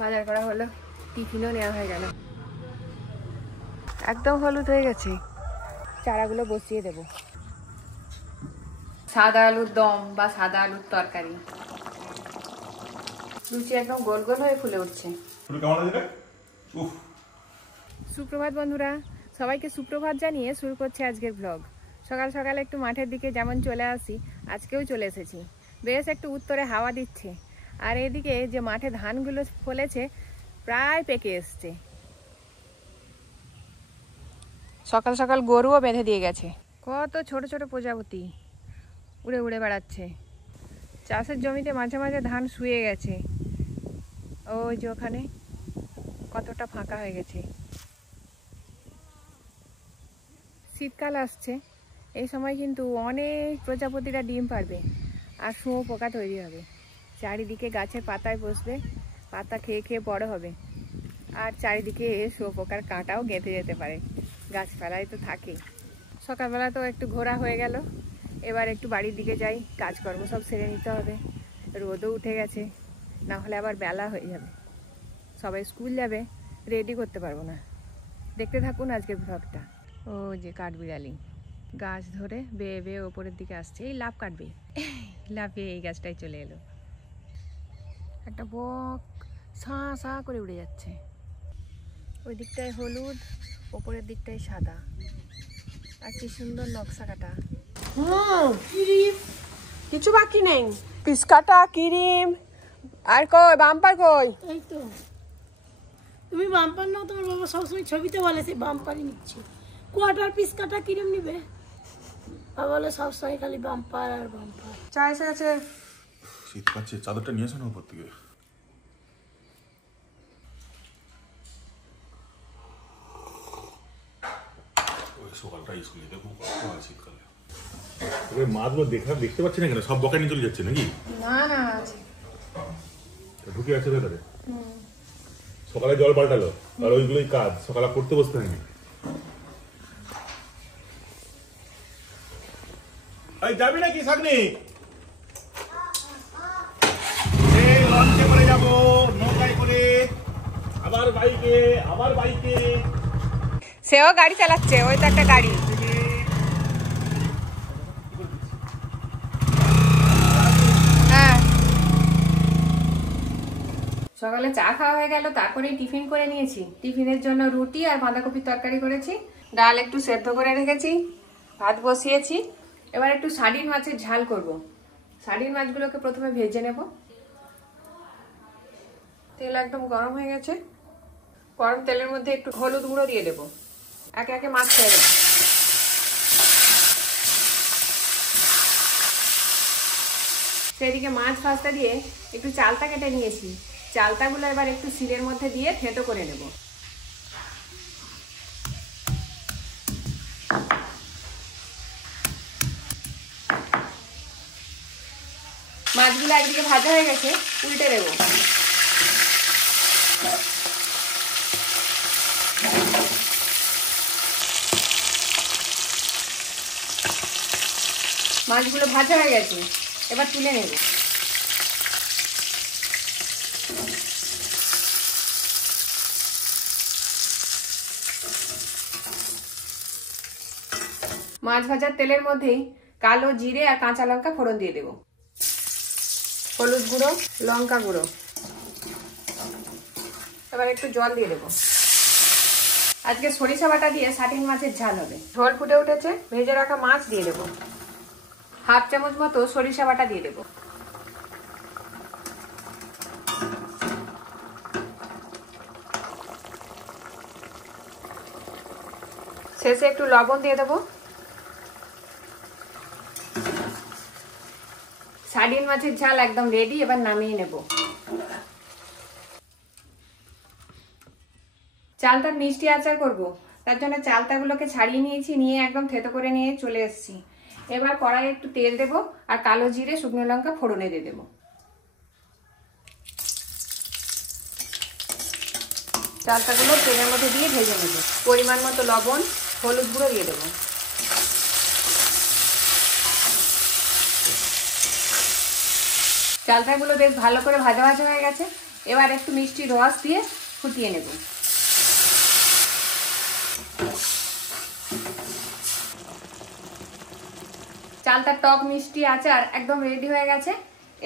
বাজার করা হলো, টিফিনও নেওয়া হয়ে গেল। একদম হলুদ হয়ে গেছে। চারাগুলো বসিয়ে দেব। সাদা আলুর দম বা সাদা আলুর তরকারি। লুচি একদম গোল গোল হয়ে ফুলে উঠছে। সুপ্রভাত বন্ধুরা, সবাইকে সুপ্রভাত জানিয়ে শুরু করছে আজকের ব্লগ। সকাল সকাল একটু মাঠের দিকে যেমন চলে আসি, আজকেও চলে এসেছি। বেশ একটু উত্তরে হাওয়া দিচ্ছে, আর এদিকে যে মাঠে ধানগুলো ফলেছে প্রায় পেকে এসছে। সকাল সকাল গরুও বেঁধে দিয়ে গেছে। কত ছোট ছোট প্রজাপতি উড়ে উড়ে বেড়াচ্ছে। চাষের জমিতে মাঝে মাঝে ধান শুয়ে গেছে। ওই যে ওখানে কতটা ফাঁকা হয়ে গেছে। শীতকাল আসছে, এই সময় কিন্তু অনেক প্রজাপতিরা ডিম পারবে আর শুঁয়োপোকা তৈরি হবে। চারিদিকে গাছের পাতায় বসবে, পাতা খেয়ে খেয়ে বড় হবে, আর চারিদিকে শুঁয়োপোকার কাঁটাও গেঁথে যেতে পারে। গাছপালায় তো থাকে। সকালবেলা তো একটু ঘোরা হয়ে গেল, এবার একটু বাড়ির দিকে যাই। কাজকর্ম সব সেরে নিতে হবে। রোদও উঠে গেছে, না হলে আবার বেলা হয়ে যাবে। সবাই স্কুল যাবে, রেডি করতে পারবো না। দেখতে থাকুন আজকের ব্লগটা। ও যে কাঠবিড়ালি গাছ ধরে বেয়ে বেয়ে ওপরের দিকে আসছে। এই লাফ কাটবে, লাফিয়ে এই গাছটায় চলে এলো। একটা বক সাঁ সাঁ করে উড়ে যাচ্ছে। ওই দিকটায় হলুদ, ওপরের দিকটায় সাদা, আর কি সুন্দর নকশা কাটা। কিছু বাকি নেই। পিস কাটা, ক্রিম, আর কই বাম্পার কই? এই তো তুমি বাম্পার নাও, তোমার বাবা সবসময় ছবিতে বলে সে বাম্পারই নিচ্ছে। কোয়ার্টার পিস কাটা কিরম নিবে? বাবা বলে সবসময় খালি বাম্পার আর বাম্পার। চা এসে গেছে। শীত পাচ্ছে, চাদরটা নিয়ে আসো না উপর থেকে। সকালটা স্কুলে যেতে খুব কষ্ট হয় শীতকালে। মাছগুলো দেখতে পাচ্ছি না কেন? সব বকা নিয়ে চলে যাচ্ছে নাকি? না না, আছে ঢুকে আছে ভেতরে। সকালে জল পাল্টালো, আর ওইগুলোই কাজ। সকালে পড়তে বসতে হয়নি। যাবি নাকি সাগনি? লঞ্চে করে যাবো, নৌকায় করে, আবার বাইকে। সেও গাড়ি চালাচ্ছে, ওই তো একটা গাড়ি। হ্যাঁ, সকালে চা খাওয়া হয়ে গেল, তারপরে টিফিন করে নিয়েছি। টিফিনের জন্য রুটি আর বাঁধাকপির তরকারি করেছি। ডাল একটু সেদ্ধ করে রেখেছি, ভাত বসিয়েছি। এবার একটু সার্ডিন মাছের ঝাল করব। সার্ডিন মাছগুলোকে প্রথমে ভেজে নেব। তেল একদম গরম হয়ে গেছে। গরম তেলের মধ্যে একটু হলুদ গুঁড়ো দিয়ে দেবো। একে একে মাছ ছেড়ে দেবো। সেদিকে মাছ ভাজতে দিয়ে একটু চালতা কেটে নিয়েছি। চালতাগুলো এবার একটু শিলের মধ্যে দিয়ে থেঁতো করে নেব। মাছগুলো একদিকে ভাজা হয়ে গেছে, উল্টে দেবো। মাছগুলো ভাজা হয়ে গেছে, এবার তুলে নেব। মাছ ভাজার তেলের মধ্যেই কালো জিরে আর কাঁচা লঙ্কা ফোড়ন দিয়ে দেব। হলুদ গুঁড়ো, লঙ্কা গুঁড়ো, এবার একটু জল দিয়ে দেব। আজকে সরিষা বাটা দিয়ে সার্ডিন মাছের ঝাল হবে। ঝোল ফুটে উঠেছে, ভেজে রাখা মাছ দিয়ে দেব। হাফ চামচ মতো সরিষা বাটা দিয়ে দেব। শেষে একটু লবণ দিয়ে দেবো। সার্ডিন মাছের ঝাল একদম রেডি, এবার নামিয়ে নেব। চালতার মিষ্টি আচার করব, তার জন্য চালতাগুলোকে ছাড়িয়ে নিয়েছি, নিয়ে একদম থেতো করে নিয়ে চলে এসেছি। এবার কড়াইয়ে একটু তেল দেব, আর কালো জিরে শুকনো লঙ্কা ফোড়নে দিয়ে দেবো। চালতাগুলো তেলের মধ্যে দিয়ে ভেজে নেব। পরিমাণ মতো লবণ, হলুদ গুঁড়ো দিয়ে দেবো। চালতাগুলো বেশ ভালো করে ভাজা ভাজা হয়ে গেছে। এবার একটু মিষ্টি রস দিয়ে ফুটিয়ে নেব। চালতার টক মিষ্টি আচার একদম রেডি হয়ে গেছে।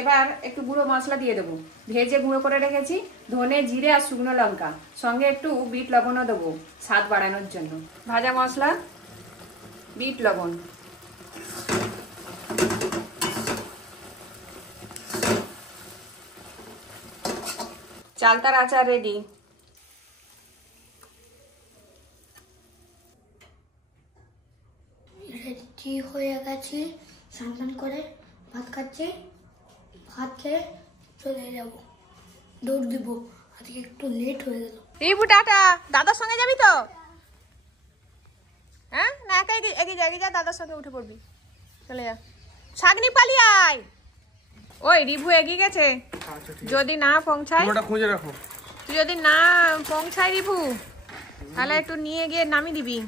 এবার একটু গুঁড়ো মশলা দিয়ে দেবো, ভেজে গুঁড়ো করে রেখেছি, ধনে জিরে আর শুকনো লঙ্কা, সঙ্গে একটু বিট লবণও দেবো স্বাদ বাড়ানোর জন্য। ভাজা মশলা, বিট লবণ, চালতার আচার রেডি। রেডি হয়ে গেছি, স্নান করে ভাত খাচ্ছি, ভাত খেয়ে চলে যাব, দৌড় দিব, আজকে একটু লেট হয়ে গেল। রিপু টাটা, দাদার সঙ্গে যাবি তো? হ্যাঁ না একাই এগিয়ে যা, দাদার সঙ্গে উঠে পড়বি, চলে যা। শাগনি পালিয়ে আয়। ওই রিভু এগিয়ে গেছে, যদি না পৌঁছায় খুঁজে রাখো, তুই যদি না পৌঁছায় রিভু তাহলে একটু নিয়ে গিয়ে নামিয়ে দিবি।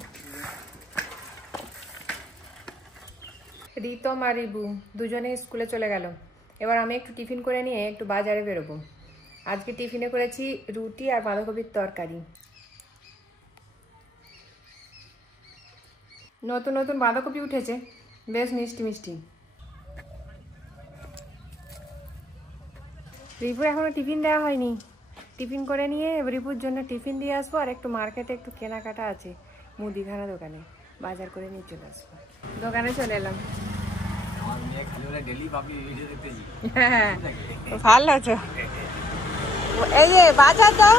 রিতম আর রিভু দুজনেই স্কুলে চলে গেল। এবার আমি একটু টিফিন করে নিয়ে একটু বাজারে বেরোবো। আজকে টিফিনে করেছি রুটি আর বাঁধাকপির তরকারি। নতুন নতুন বাঁধাকপি উঠেছে, বেশ মিষ্টি মিষ্টি। রিপুর এখনো টিফিন দেওয়া হয়নি, টিফিন করে নিয়ে রিপুর জন্য টিফিন দিয়ে আসবো। আর একটু মার্কেটে একটু কেনাকাটা আছে, মুদিখানা দোকানে বাজার করে নিয়ে চলে আসবো। দোকানে চলে এলাম। হ্যাঁ ভালো তো। এই যে বাজার তো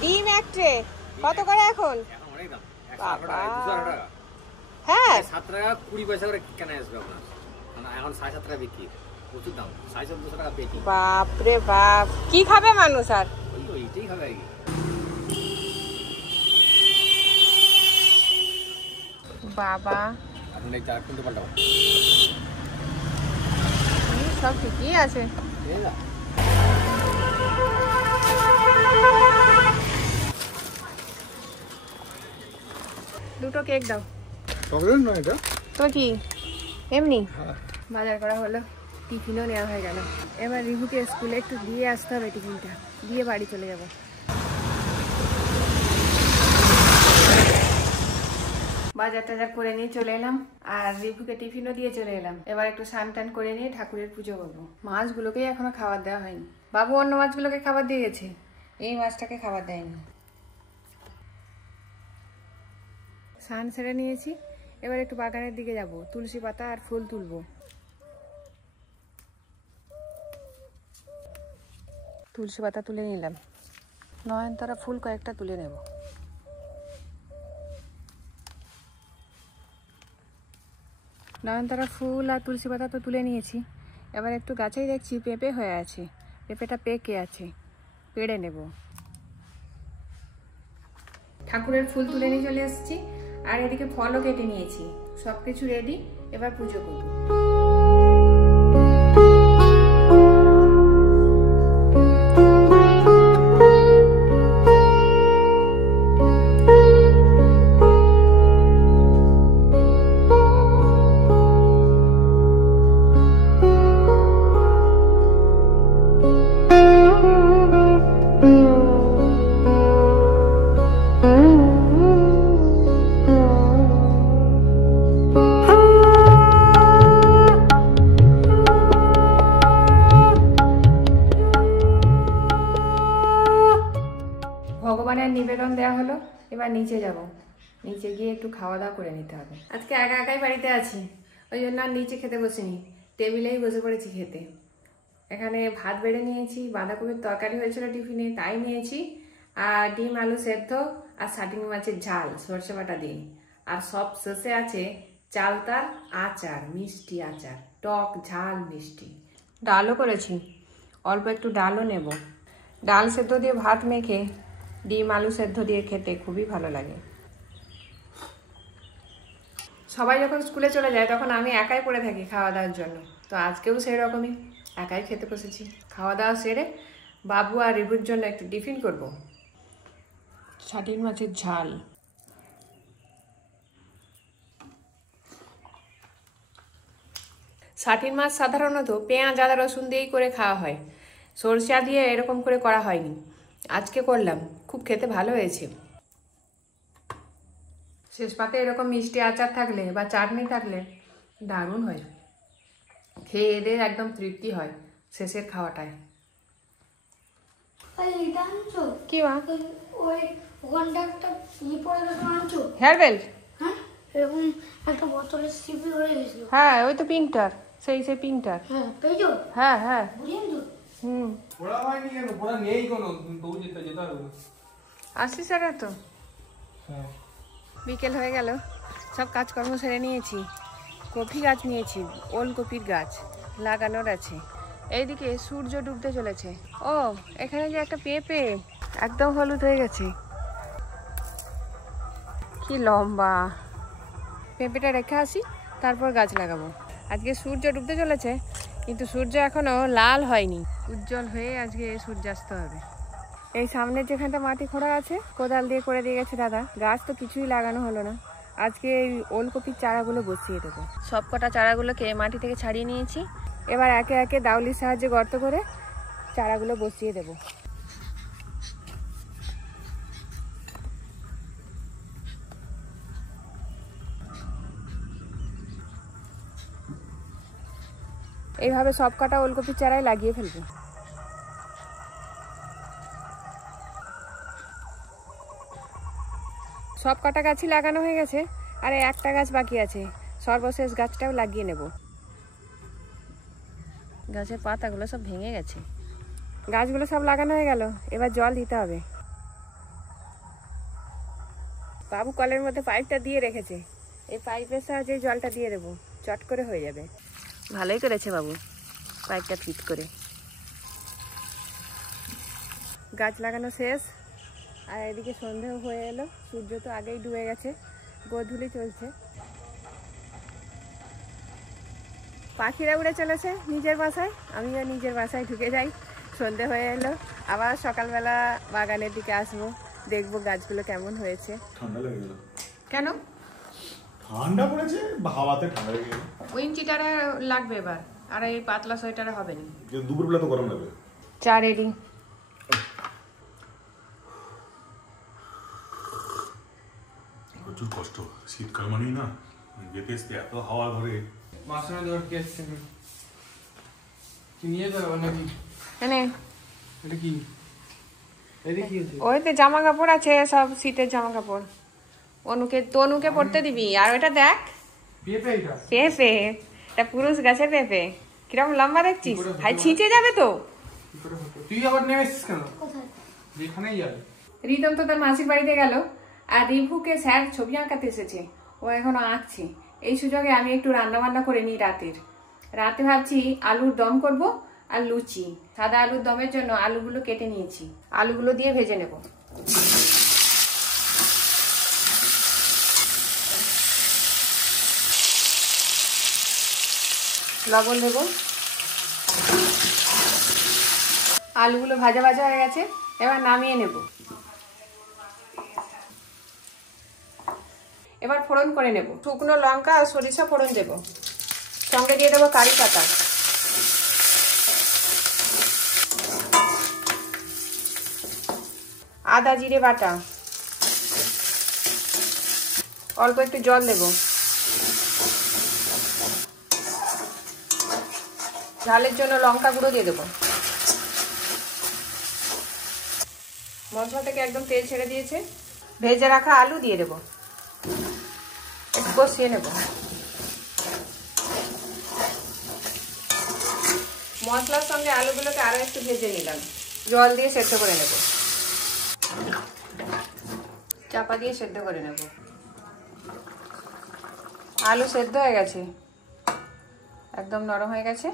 ডিম এক ট্রে কত করে এখন? হ্যাঁ 7 টাকা 20 পয়সা করে কেনা আসবে আপনার, এখন 7.5 টাকা বিক্রি, প্রচুর দাম, 14.5 টাকা পেটি। বাপ রে বাপ, কি খাবে মানুষ আর? এইটাই খাবে আর কি। বাবা এখন এই 4 কুইন্টাল পাল্টাবো, সব ঠিকই আছে। দুটো কেক দাও। চকলেট নয় এটা তো কি এমনি বাজার করা হলো, টিফিনও নেওয়া হয়ে গেল। এবার রিভুকে স্কুলে একটু দিয়ে আসতে হবে, টিফিনটা দিয়ে বাড়ি চলে যাব। বাজার টাজার করে নিয়ে চলে এলাম, আর রিভুকে টিফিনও দিয়ে চলে এলাম। এবার একটু স্নান টান করে নিয়ে ঠাকুরের পুজো করবো। মাছগুলোকেই এখনো খাবার দেওয়া হয়নি, বাবু অন্য মাছগুলোকে খাবার দিয়ে গেছে, এই মাছটাকে খাবার দেয়নি। স্নান সেরে নিয়েছি, এবার একটু বাগানের দিকে যাব, তুলসী পাতা আর ফুল তুলবো। তুলসী পাতা তুলে নিলাম, নয়নতারা ফুল কয়েকটা তুলে নেব। নয়নতারা ফুল আর তুলসী পাতা তো তুলে নিয়েছি। এবার একটু গাছেই দেখছি পেঁপে হয়ে আছে, পেঁপেটা পেকে আছে, পেড়ে নেব। ঠাকুরের ফুল তুলে নিয়ে চলে এসেছি, আর এদিকে ফলও কেটে নিয়েছি, সবকিছু রেডি। এবার পুজো করব। ভগবানের নিবেদন দেওয়া হলো, এবার নিচে যাব, নিচে গিয়ে একটু খাওয়া দাওয়া করে নিতে হবে। আজকে একা একাই বাড়িতে আছি, ওই জন্য আর নিচে খেতে বসিনি, টেবিলেই বসে পড়েছি খেতে। এখানে ভাত বেড়ে নিয়েছি, বাঁধাকপির তরকারি হয়েছিল টিফিনে তাই নিয়েছি, আর ডিম আলু সেদ্ধ আর সাটিং মাছের ঝাল সরষে বাটা দিয়ে, আর সব শেষে আছে চালতার আচার, মিষ্টি আচার, টক ঝাল মিষ্টি। ডালও করেছি, অল্প একটু ডালও নেব। ডাল সেদ্ধ দিয়ে ভাত মেখে ডিম আলু সেদ্ধ দিয়ে খেতে খুবই ভালো লাগে। সবাই যখন স্কুলে চলে যায় তখন আমি একাই পড়ে থাকি খাওয়া দাওয়ার জন্য, তো আজকেও সেই রকমই একাই খেতে বসেছি। খাওয়া দাওয়া সেরে বাবু আর রিভুর জন্য একটু টিফিন করব। ছাটির মাছের ঝাল, ছাটির মাছ সাধারণত পেঁয়াজ আদা রসুন দিয়েই করে খাওয়া হয়, সরষা দিয়ে এরকম করে করা হয়নি, আজকে করলাম, খুব খেতে ভালো হয়েছে। শেষ পাতে এরকম মিষ্টি আচার থাকলে বা চাটনি থাকলে দারুণ হয়, খেয়ে এদের একদম তৃপ্তি হয় শেষের খাওয়াটায়। কি মা? Hair belt? হ্যাঁ ওই তো পিঙ্কটার, সেই পিঙ্কটার। হ্যাঁ হ্যাঁ আসছি স্যার। তো বিকেল হয়ে গেল, সব কাজকর্ম সেরে নিয়েছি। কফি গাছ নিয়েছি, ওলকপির গাছ লাগানোর আছে। এইদিকে সূর্য ডুবতে চলেছে। ও এখানে যে একটা পেঁপে একদম হলুদ হয়ে গেছে, কি লম্বা। পেঁপেটা রেখে আসি, তারপর গাছ লাগাবো। আজকে সূর্য ডুবতে চলেছে, কিন্তু সূর্য এখনো লাল হয়নি, উজ্জ্বল হয়ে আজকে সূর্যাস্ত হবে। এই সামনের যেখানটা মাটি খোঁড়া আছে, কোদাল দিয়ে করে দিয়ে গেছে দাদা। গাছ তো কিছুই লাগানো হলো না। আজকে এই ওলকপির চারাগুলো বসিয়ে দেবো। সব কটা চারাগুলোকে মাটি থেকে ছাড়িয়ে নিয়েছি, এবার একে একে দাউলির সাহায্যে গর্ত করে চারাগুলো বসিয়ে দেবো। এইভাবে সব কটা ওলকপির চারাই লাগিয়ে ফেলবো। সব কটা গাছই লাগানো হয়ে গেছে, আর একটা গাছ বাকি আছে, সর্বশেষ গাছটাও লাগিয়ে নেব। গাছের পাতাগুলো সব ভেঙে গেছে। গাছগুলো সব লাগানো হয়ে গেল, এবার জল দিতে হবে। বাবু কলের মধ্যে পাইপটা দিয়ে রেখেছে, এই পাইপের সাহায্যে জলটা দিয়ে দেবো, চট করে হয়ে যাবে। ভালোই করেছে বাবু পাইপটা ফিট করে। গাছ লাগানো শেষ, আর এদিকে সন্ধেও হয়ে এলো, সূর্য তো আগেই ডুবে গেছে, গোধূলি চলছে। পাখিরা উড়ে চলেছে নিজের বাসায়, আমিও নিজের বাসায় ঢুকে যাই। সন্ধে হয়ে এলো, আবার সকালবেলা বাগানের দিকে আসবো, দেখবো গাছগুলো কেমন হয়েছে। ঠান্ডা লেগে গেল কেন? ঠান্ডা পড়েছে, হাওয়াতে ঠান্ডা লেগে গেল। উইন্টারে লাগবে এবার, আর এই পাতলা সোয়েটারে হবে না। দুপুরবেলা তো গরম লাগবে। চা রেডি। প্রচুর কষ্ট, শীতকাল মানেই না যেতে আসতে এত হাওয়া ধরে। মাসনে ধর কি আসছে কি নিয়ে যাবে নাকি? এনে এটা কি? এটা কি আছে? ওইতে জামা কাপড় আছে, সব শীতের জামা কাপড়। তনুকে পড়তে দিবি। আর ওটা দেখ, পেঁপে। এটা পেঁপে, এটা পুরুষ গাছের পেঁপে। কিরকম লম্বা দেখছিস, ভাই ছিঁচে যাবে তো। তুই আবার নেমেছিস কেন? যেখানেই যাবে। রিতম তো তার মাসির বাড়িতে গেল, আর রিভুকে স্যার ছবি আঁকাতে এসেছে, ও এখনো আঁকছে। এই সুযোগে আমি একটু রান্না বান্না করে নিই। রাতে ভাবছি আলুর দম করব আর লুচি। সাদা আলুর দমের জন্য আলুগুলো কেটে নিয়েছি, আলুগুলো দিয়ে ভেজে নেব। লবণ দেব। আলুগুলো ভাজা ভাজা হয়ে গেছে, এবার নামিয়ে নেব। এবার ফোড়ন করে নেব। শুকনো লঙ্কা আর সরিষা ফোড়ন দেব, সঙ্গে দিয়ে দেবো কারি পাতা, আদা জিরে বাটা, অল্প একটু জল দেব। ঝালের জন্য লঙ্কা গুঁড়ো দিয়ে দেবো। মশলা থেকে একদম তেল ছেড়ে দিয়েছে, ভেজে রাখা আলু দিয়ে দেবো, একটু কষিয়ে নেব। মশলার সঙ্গে আলুগুলোকে আরো একটু ভেজে নিলাম, জল দিয়ে সেদ্ধ করে নেব, চাপা দিয়ে সেদ্ধ করে নেব। আলু সেদ্ধ হয়ে গেছে, একদম নরম হয়ে গেছে।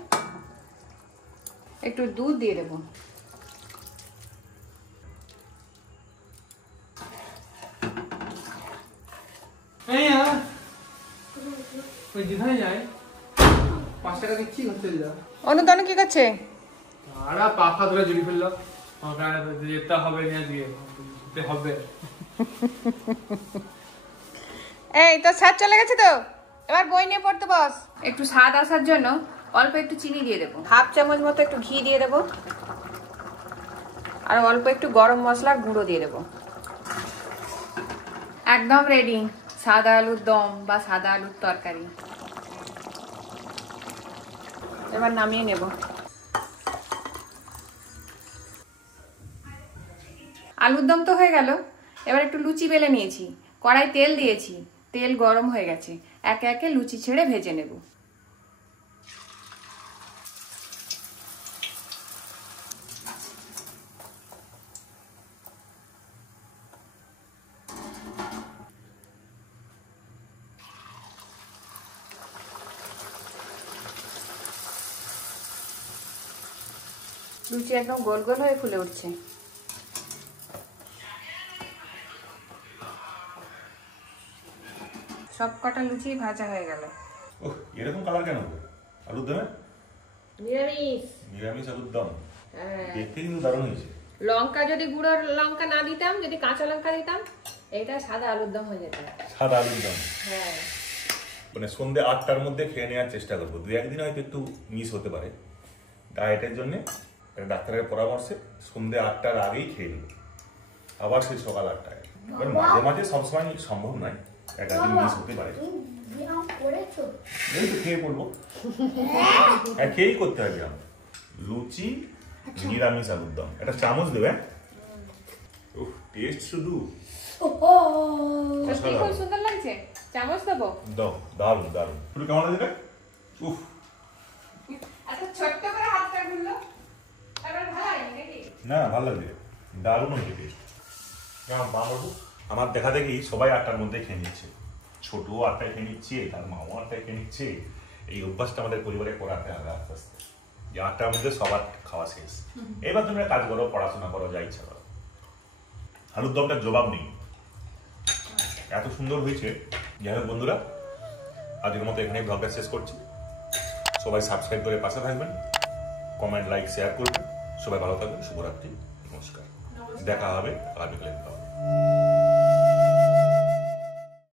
একটু দুধ দিয়ে দেবো। যেখানে যাই 5 টাকা দিচ্ছি, ঘুরতে যা। অনুদান কি করছে? আরে পাখা ধরে জড়ি ফেললো, যেতে হবে না দিয়ে হবে। এই তো স্বাদ চলে গেছে তো, এবার বই নিয়ে পড়তে বস। একটু স্বাদ আসার জন্য অল্প একটু চিনি দিয়ে দেবো, হাফ চামচ মতো একটু ঘি দিয়ে দেবো। আর অল্প একটু গরম মশলার গুঁড়ো দিয়ে দেবো। একদম রেডি সাদা আলুর দম বা সাদা আলুর তরকারি। এবার নামিয়ে নেব। আলুর দম তো হয়ে গেল। এবার একটু লুচি বেলে নিয়েছি, কড়াই তেল দিয়েছি, তেল গরম হয়ে গেছে, একে একে লুচি ছেড়ে ভেজে নেব। লুচি একদম গোল গোল হয়ে ফুলে উঠছে। সব কটা লুচি ভাজা হয়ে গেল। ওহ, এরকম কালার কেন আলুর দমে? নিরামিষ। নিরামিষ আলুর দম দেখতে কিন্তু দারুণ হয়েছে। লঙ্কা যদি গুঁড়ো লঙ্কা না দিতাম, যদি কাঁচা লঙ্কা দিতাম, এটা সাদা আলুর দম হয়ে যেত। সাদা আলুর দম হ্যাঁ, মানে সন্ধ্যে 8টার মধ্যে খেয়ে নেওয়ার চেষ্টা করবো। 2-1 দিন হয়তো একটু মিস হতে পারে ডায়েটের জন্য, ডাক্তারের পরামর্শে সন্ধ্যে 8টার আগেই খেয়ে নেব, আবার সেই সকাল 8টায়। এবার মাঝে মাঝে সবসময় সম্ভব নয়, একটা দিন মিস হতে পারে। এই তো খেয়ে পড়বো, হ্যাঁ খেয়েই করতে হবে। লুচি নিরামিষ আলুর দম, একটা চামচ দেবে। টেস্ট শুধু সত্যি খুব সুন্দর লাগছে। চামচ দেবো? দাও, দারুণ দারুণ। পুরো কেমন লাগছে? উফ, এত ছোট্ট করে হাতটা ঘুরলো, তারপর ভালো হয়নি নাকি? না ভালো লাগছে, দারুণ হয়েছে টেস্ট। আমার দেখা দেখি সবাই 8টার মধ্যে খেয়ে নিচ্ছে, ছোটও 8টায় খেয়ে নিচ্ছে, তার মাও 8টায় খেয়ে নিচ্ছে। এই অভ্যাসটা আমাদের পরিবারে করাতে হবে আস্তে আস্তে, যে 8টার মধ্যে সবার খাওয়া শেষ। এবার তোমরা কাজ করো, পড়াশোনা করো, যা ইচ্ছা করো। আলুর দমটার জবাব নেই, এত সুন্দর হয়েছে। যাই হোক বন্ধুরা, আজকের মতো এখানেই ব্লগটা শেষ করছি। সবাই সাবস্ক্রাইব করে পাশে থাকবেন, কমেন্ট লাইক শেয়ার করবেন। সবাই ভালো থাকবেন, শুভরাত্রি, নমস্কার। দেখা হবে আগামীকালের ব্লগে।